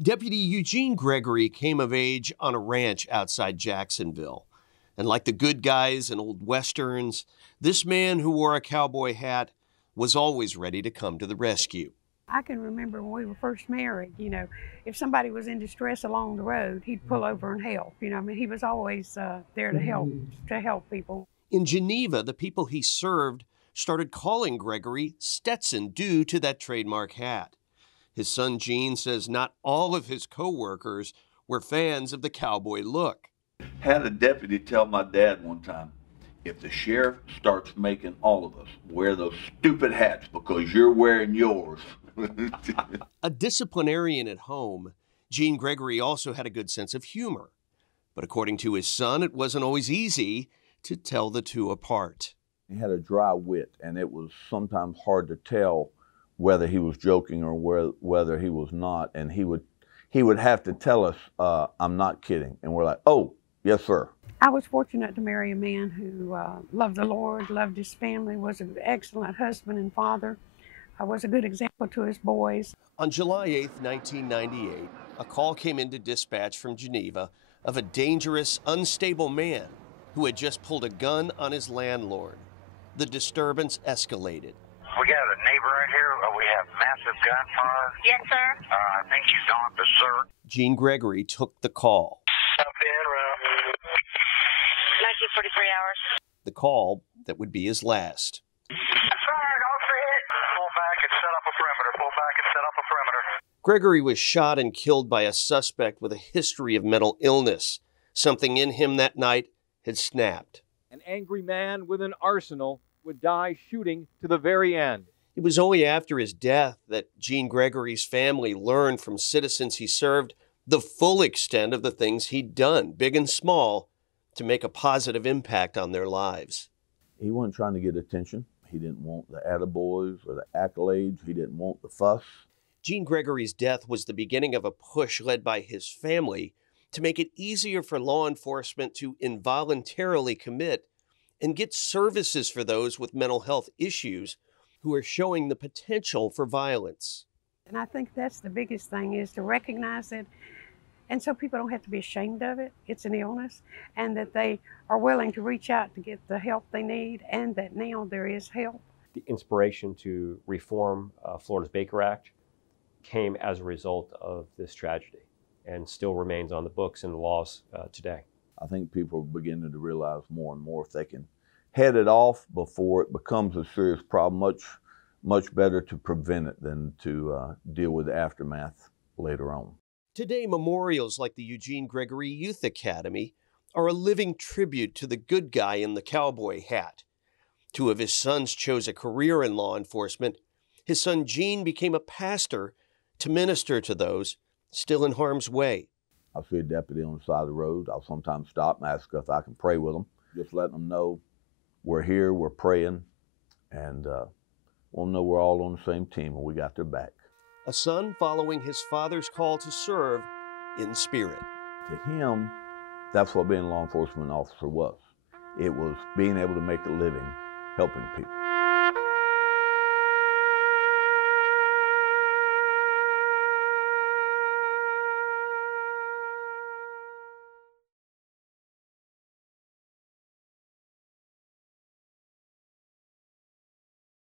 Deputy Eugene Gregory came of age on a ranch outside Jacksonville. And like the good guys in old westerns, this man who wore a cowboy hat was always ready to come to the rescue. I can remember when we were first married, if somebody was in distress along the road, he'd pull over and help. He was always there to help people. In Geneva, the people he served started calling Gregory Stetson due to that trademark hat. His son Gene says not all of his co-workers were fans of the cowboy look. Had a deputy tell my dad one time, if the sheriff starts making all of us wear those stupid hats because you're wearing yours. A disciplinarian at home, Gene Gregory also had a good sense of humor. But according to his son, it wasn't always easy to tell the two apart. He had a dry wit, and it was sometimes hard to tell whether he was joking or whether he was not. And he would have to tell us, I'm not kidding. And we're like, oh, yes, sir. I was fortunate to marry a man who loved the Lord, loved his family, was an excellent husband and father, was a good example to his boys. On July 8, 1998, a call came into dispatch from Geneva of a dangerous, unstable man who had just pulled a gun on his landlord. The disturbance escalated. We got a neighbor right here. We have massive gunfire. Yes, sir. I think he's gone berserk. Gene Gregory took the call. Up in around 1943 hours. The call that would be his last. Pull back and set up a perimeter. Pull back and set up a perimeter. Gregory was shot and killed by a suspect with a history of mental illness. Something in him that night had snapped. An angry man with an arsenal would die shooting to the very end. It was only after his death that Gene Gregory's family learned from citizens he served the full extent of the things he'd done, big and small, to make a positive impact on their lives. He wasn't trying to get attention. He didn't want the attaboys or the accolades. He didn't want the fuss. Gene Gregory's death was the beginning of a push led by his family to make it easier for law enforcement to involuntarily commit and get services for those with mental health issues who are showing the potential for violence. And I think that's the biggest thing, is to recognize it, and so people don't have to be ashamed of it. It's an illness, and that they are willing to reach out to get the help they need, and that now there is help. The inspiration to reform Florida's Baker Act came as a result of this tragedy and still remains on the books and the laws today. I think people are beginning to realize more and more if they can head it off before it becomes a serious problem. Much better to prevent it than to deal with the aftermath later on. Today, memorials like the Eugene Gregory Youth Academy are a living tribute to the good guy in the cowboy hat. Two of his sons chose a career in law enforcement. His son Gene became a pastor to minister to those still in harm's way. I'll see a deputy on the side of the road. I'll sometimes stop and ask if I can pray with them. Just letting them know we're here, we're praying, and we'll know we're all on the same team and we got their back. A son following his father's call to serve in spirit. To him, that's what being a law enforcement officer was. It was being able to make a living helping people.